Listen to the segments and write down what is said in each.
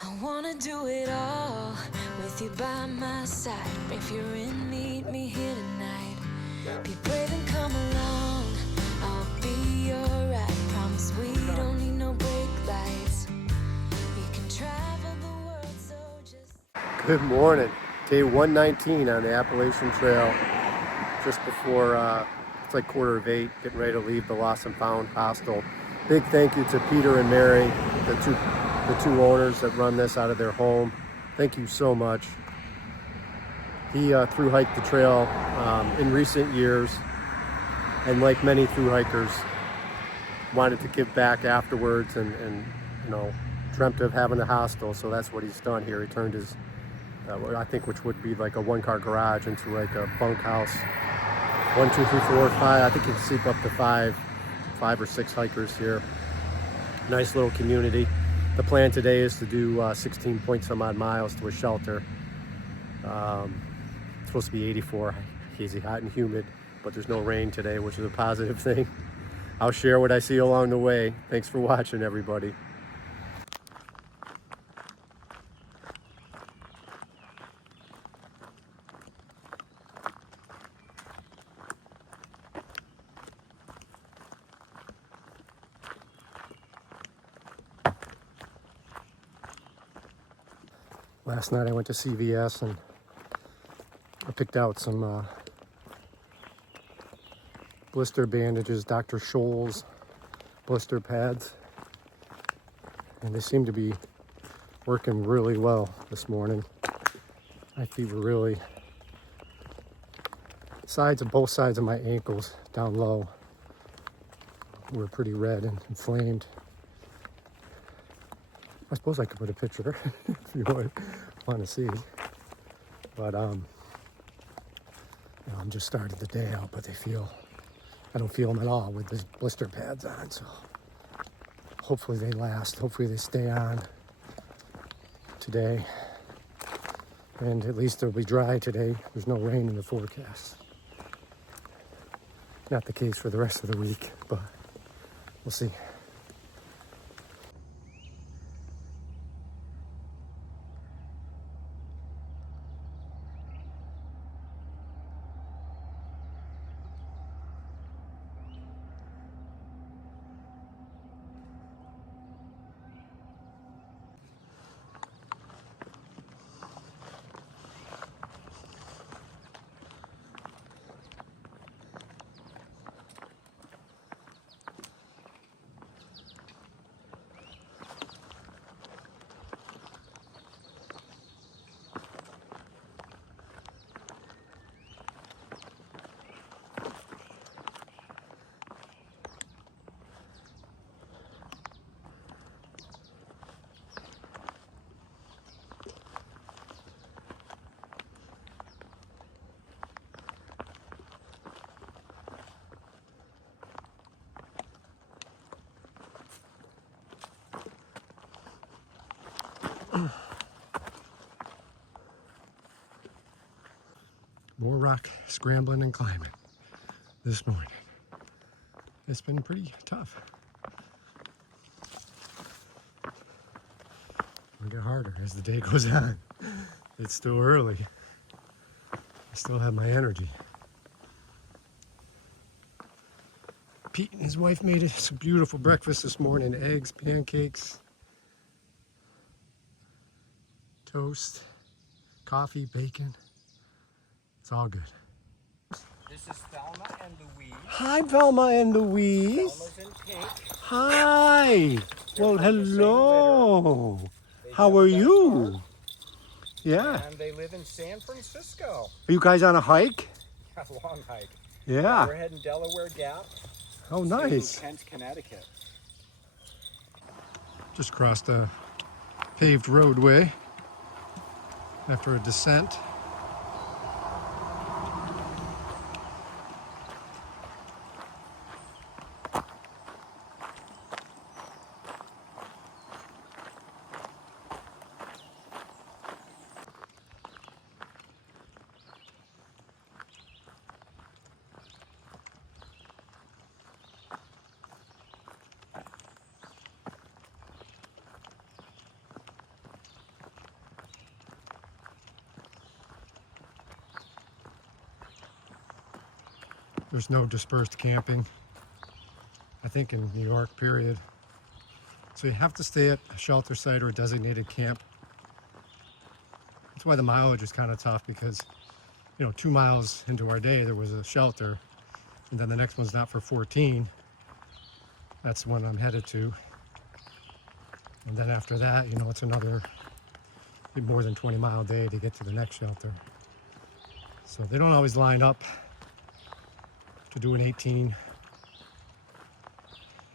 I wanna do it all with you by my side. If you're in, meet me here tonight. Be brave and come along. I'll be your ride. Promise we don't need no brake lights. We can travel the world, so just... Good morning. Day 119 on the Appalachian Trail. Just before, it's like 7:45, getting ready to leave the Lost and Found hostel. Big thank you to Peter and Mary, the two owners that run this out of their home. Thank you so much. He through hiked the trail in recent years, and like many through hikers, wanted to give back afterwards, and you know, dreamt of having a hostel. So that's what he's done here. He turned his I think which would be like a one-car garage into like a bunkhouse. 1, 2, 3, 4, 5. I think you can sleep up to five or six hikers here. Nice little community. The plan today is to do 16 point some odd miles to a shelter. It's supposed to be 84, hazy, hot and humid, but there's no rain today, which is a positive thing. I'll share what I see along the way. Thanks for watching, everybody. Last night I went to CVS and I picked out some blister bandages, Dr. Scholl's blister pads, and they seem to be working really well this morning. My feet were really, both sides of my ankles down low were pretty red and inflamed. I suppose I could put a picture if you want to see. But you know, I'm just starting the day out, but I don't feel them at all with the blister pads on. So hopefully they last. Hopefully they stay on today. And at least they'll be dry today. There's no rain in the forecast. Not the case for the rest of the week, but we'll see. More rock scrambling and climbing this morning. It's been pretty tough. It'll get harder as the day goes on. It's still early. I still have my energy. Pete and his wife made us a beautiful breakfast this morning. Eggs, pancakes, toast, coffee, bacon. It's all good. This is Thelma and Louise. Hi, Velma and Louise. Thelma's in pink. Hi. Well, hello. How are you? Yeah. And they live in San Francisco. Are you guys on a hike? A long hike. Yeah. We're heading Delaware Gap. Oh, nice. To Kent, Connecticut. Just crossed a paved roadway after a descent. There's no dispersed camping, I think, in New York, period. So you have to stay at a shelter site or a designated camp. That's why the mileage is kind of tough, because, 2 miles into our day there was a shelter, and then the next one's not for 14. That's the one I'm headed to. And then after that, it's another more than 20-mile day to get to the next shelter. So they don't always line up to do an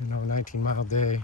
19-mile day.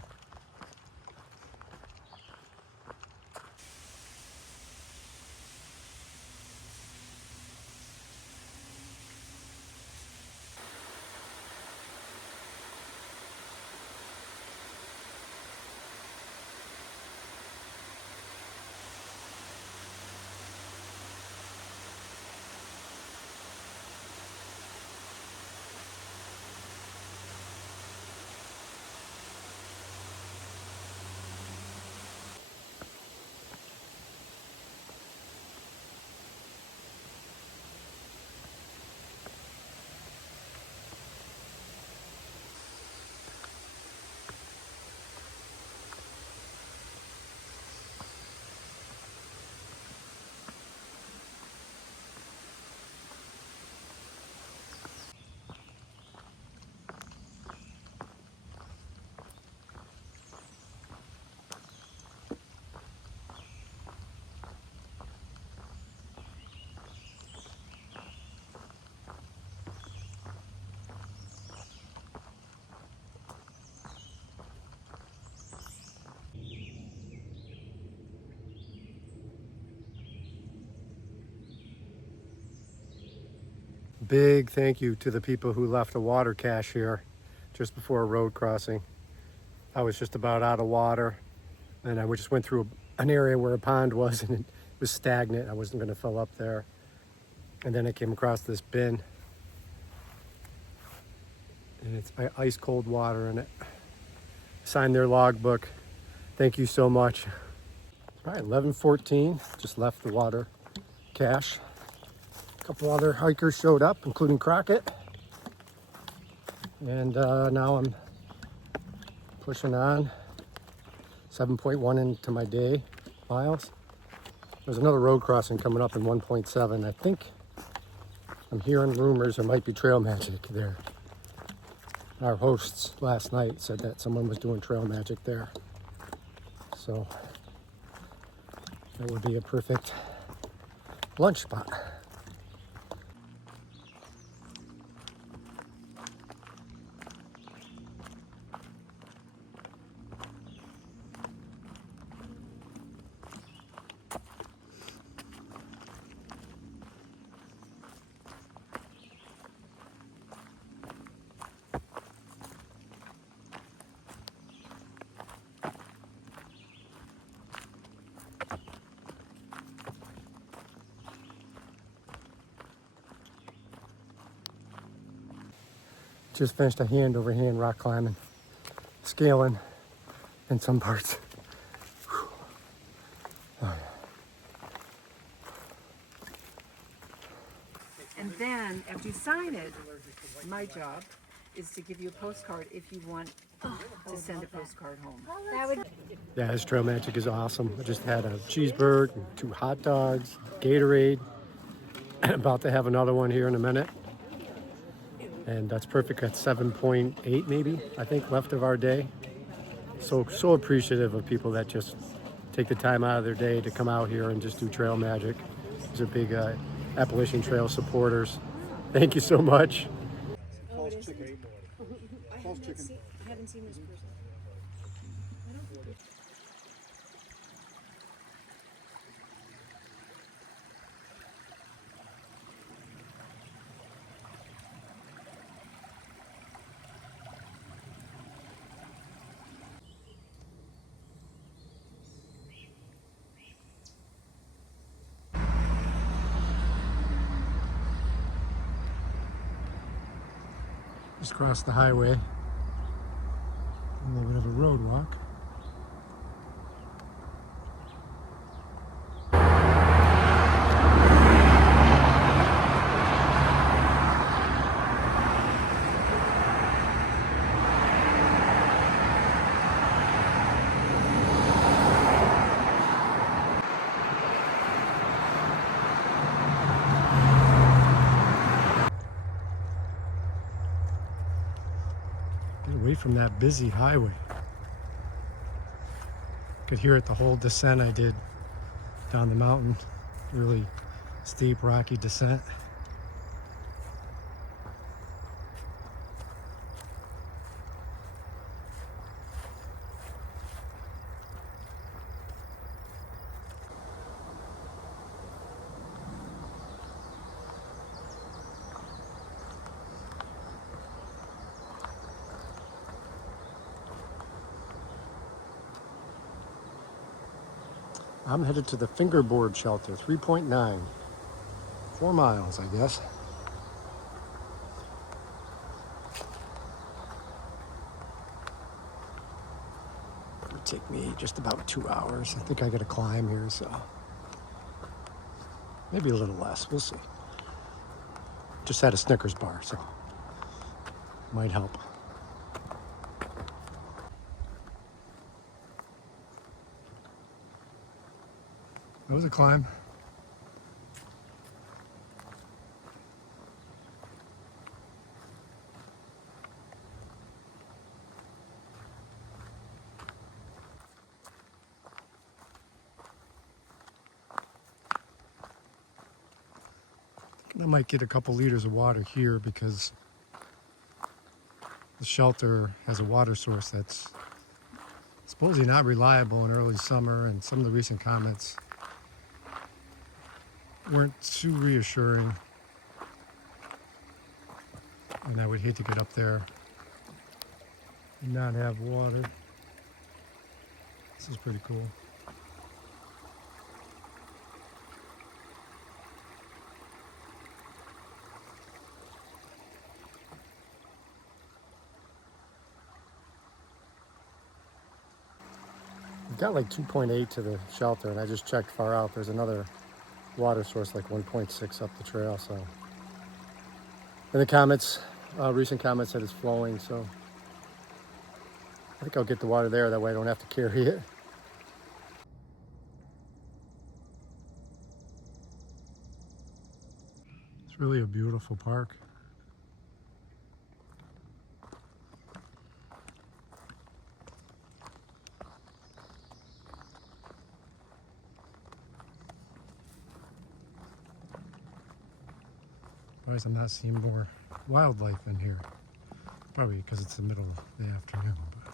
Big thank you to the people who left a water cache here just before a road crossing. I was just about out of water, and I just went through an area where a pond was, and it was stagnant. I wasn't going to fill up there. And then I came across this bin, and it's ice cold water in it. Signed their logbook. Thank you so much. All right, 11:14, just left the water cache. A couple other hikers showed up, including Crockett. And now I'm pushing on, 7.1 into my day miles. There's another road crossing coming up in 1.7. I think I'm hearing rumors there might be trail magic there. Our hosts last night said that someone was doing trail magic there. So that would be a perfect lunch spot. Just finished a hand-over-hand rock climbing, scaling in some parts. Oh, yeah. And then, after you sign it, my job is to give you a postcard if you want to send a postcard home. Yeah, this trail magic is awesome. I just had a cheeseburger, and 2 hot dogs, Gatorade, and about to have another one here in a minute. And that's perfect at 7.8 maybe, I think, left of our day. So appreciative of people that just take the time out of their day to come out here and just do trail magic. These are big Appalachian Trail supporters. Thank you so much. I haven't seen this person. Just crossed the highway. A little bit of a road walk. from that busy highway. Could hear it the whole descent I did down the mountain. Really steep, rocky descent. I'm headed to the Fingerboard shelter, 3.9. 4 miles, I guess. It would take me just about 2 hours. I think I gotta climb here, so maybe a little less, we'll see. Just had a Snickers bar, so might help. It was a climb. I might get a couple liters of water here because the shelter has a water source that's supposedly not reliable in early summer, and some of the recent comments weren't too reassuring. And I would hate to get up there and not have water. This is pretty cool. We've got like 2.8 to the shelter, and I just checked far out. There's another water source like 1.6 up the trail. So, in the comments, recent comments said it's flowing. So, I think I'll get the water there. That way I don't have to carry it. It's really a beautiful park. Otherwise, I'm not seeing more wildlife in here. Probably because it's the middle of the afternoon. But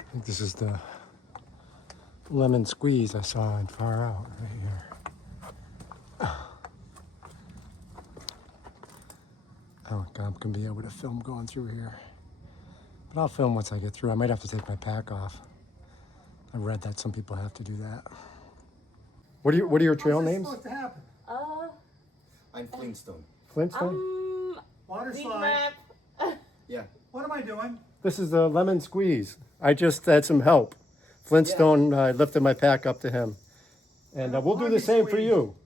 I think this is the lemon squeeze I saw in Far Out right here. I don't think I'm gonna be able to film going through here, but I'll film once I get through. I might have to take my pack off. I read that some people have to do that. What are your trail names? Supposed to happen? I'm Flintstone. Flintstone? Water Big slide. map. Yeah. What am I doing? This is the lemon squeeze. I just had some help. Flintstone, I lifted my pack up to him. And we'll do the same for you.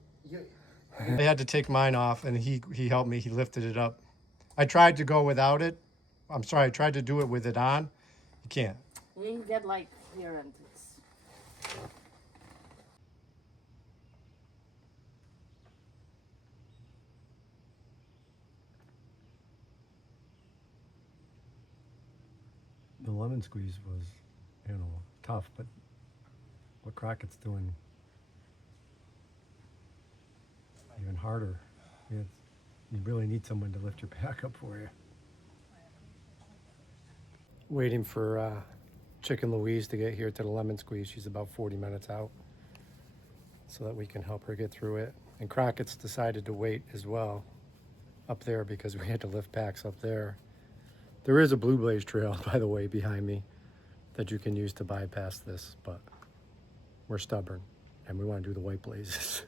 I had to take mine off, and he helped me. He lifted it up. I tried to go without it. I'm sorry, I tried to do it with it on. You can't. You can get like here and it's The lemon squeeze was, tough, but what Crockett's doing even harder. You really need someone to lift your pack up for you. Waiting for Chicken Louise to get here to the lemon squeeze. She's about 40 minutes out, so that we can help her get through it. And Crockett's decided to wait as well up there because we had to lift packs up there. There is a Blue Blaze trail, by the way, behind me that you can use to bypass this, but we're stubborn and we want to do the White Blazes.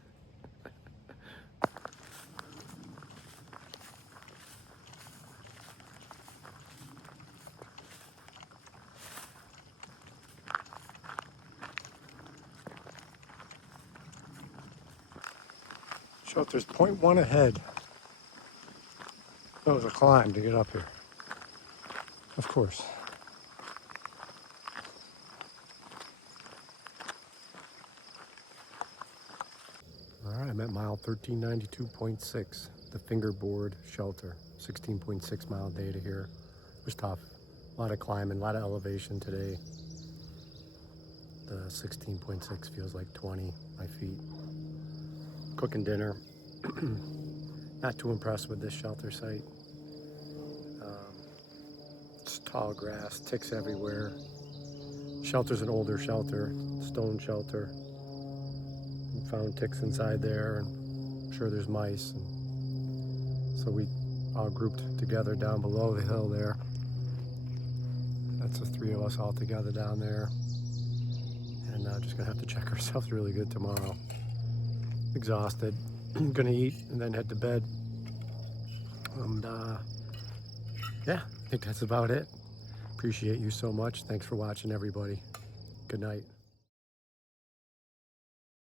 Shelter's 0.1 ahead. That was a climb to get up here. Of course. All right, I'm at mile 1392.6, the Fingerboard shelter. 16.6 mile data here. It was tough. A lot of climbing, a lot of elevation today. The 16.6 feels like 20, my feet. Cooking dinner. Not too impressed with this shelter site. It's tall grass, ticks everywhere. Shelter's an older shelter, stone shelter. We found ticks inside there, and I'm sure there's mice. And so we all grouped together down below the hill there. That's the three of us all together down there. And just gonna have to check ourselves really good tomorrow. Exhausted. Gonna eat and then head to bed. And yeah, I think that's about it. Appreciate you so much. Thanks for watching, everybody. Good night.